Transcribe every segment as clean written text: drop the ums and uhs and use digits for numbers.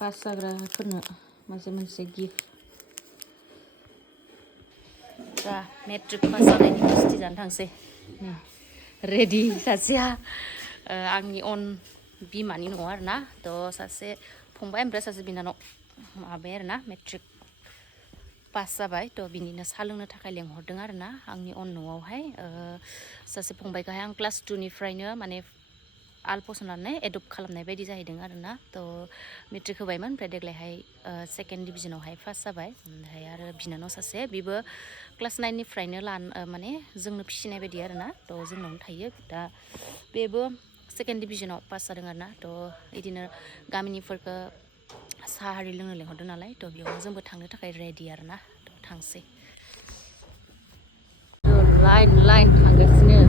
Pass जाग्राफोरनो माजे मोनसे gift दा मेट्रिक पास जानायनि मिस्थि जानो थांसै रेडि सासेया आंनि अन बिमानि न'आव आरोना थ' सासे फंबाय ओमफ्राय सासे बिनानाव माबाय आरोना मेट्रिक पास जाबाय थ' बिनिनो साहा लोंनो थाखाय लेंहरदों आरोना आंनि अन न'आवहाय सासे फंबायखौहाय आं क्लास 2निफ्रायनो माने आल फसंनानै एडप्ट खालामनाय बायदि जाहैदों आरोना थ' मेट्रिक होबायमोन ओमफ्राय देग्लायहाय सेकेन्ड डिभिजनावहाय फार्स्ट जाबाय ओमफ्राय आरो बिनानाव सासे बिबो क्लास 9निफ्रायनो माने जोंनो फिसिनाय बायदि आरोना थ' जोंनावनो थायो दा बेबो सेकेन्ड डिभिजनाव पास जादों आरोना थ' बिदिनो गामिनिफोरखौ साहा आरि लोंनो लेंहरदों नालाय थ' बेयावनो जोंबो थांनो थाखाय रेडि आरोना थ' थांसै लाइन लाइन थांगासिनो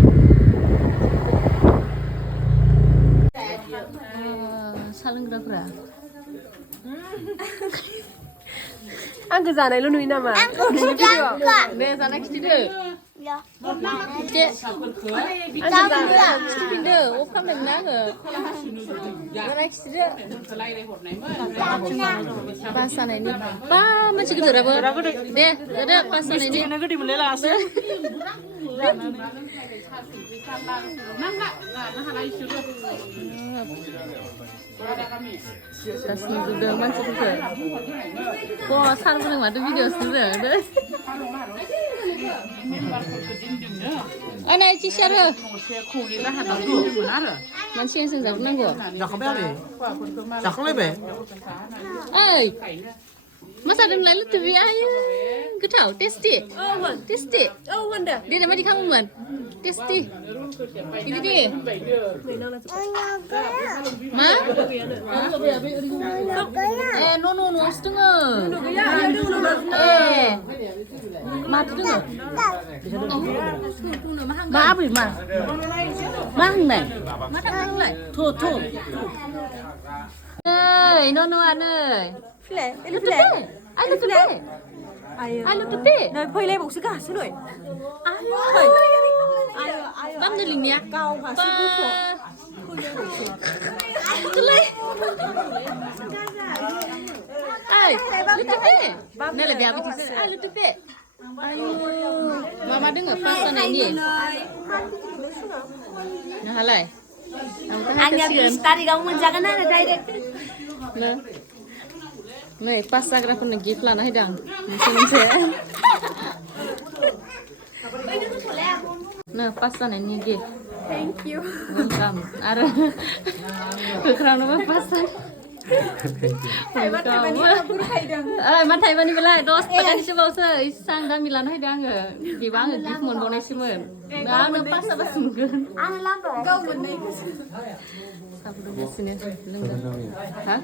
साहा लोंग्राफ्रा आंखौ जानायल' नुयो नामा? दे जाना खिथिदो खिथिफिनदो अफ खालामदोंना आङो जाना खिथिदो पास जानायनि बा मानसि गिदिराबो दे जादो पास जानायनि गोदै मोनलाय लाङासै गासिनो जोबदों मानसिफोरखौ सारबोदों माथो भिडिअ'सो नुदों नाय टिचार हो मानसि जों जाबोनांगौ जाखांलायबाय ओइ मा जादोंलाय लुथुबि आयु गोथाव टेस्टि टेस्टि देनाय बायदि खालामोमोन टेस्टि बिदि मा ए न' न'आवसो दोङो ए माथो दोङो मा आबै मा होननाय मा थांदोंलाय थ' नै न'आनो I look at it. I look at it. Này phơi lên một sức gà rồi. Bấm đi liền nha. Cao và sức khổ. Cứ lấy. Ai, look at it. Đây là bèo cái gì? I look at it. Mama đứng ở phát này nhỉ? Nó hả lại? Anh em tadi kamu menjaga nana direct. Nah. Nih, pas zagrafnya gift lah nih dang. Mungkin Nah, pasan ini gift. Thank you. Welcome. Ada. Kekerang nama pasan. Matai bani belai dos tekan di sebelah sana. Isang dah milan hai dang. Di bang gift mon bonai simen. Dah nak pas apa sungguh. Ana lambat. Kau benar. Sabar dulu sini. Hah?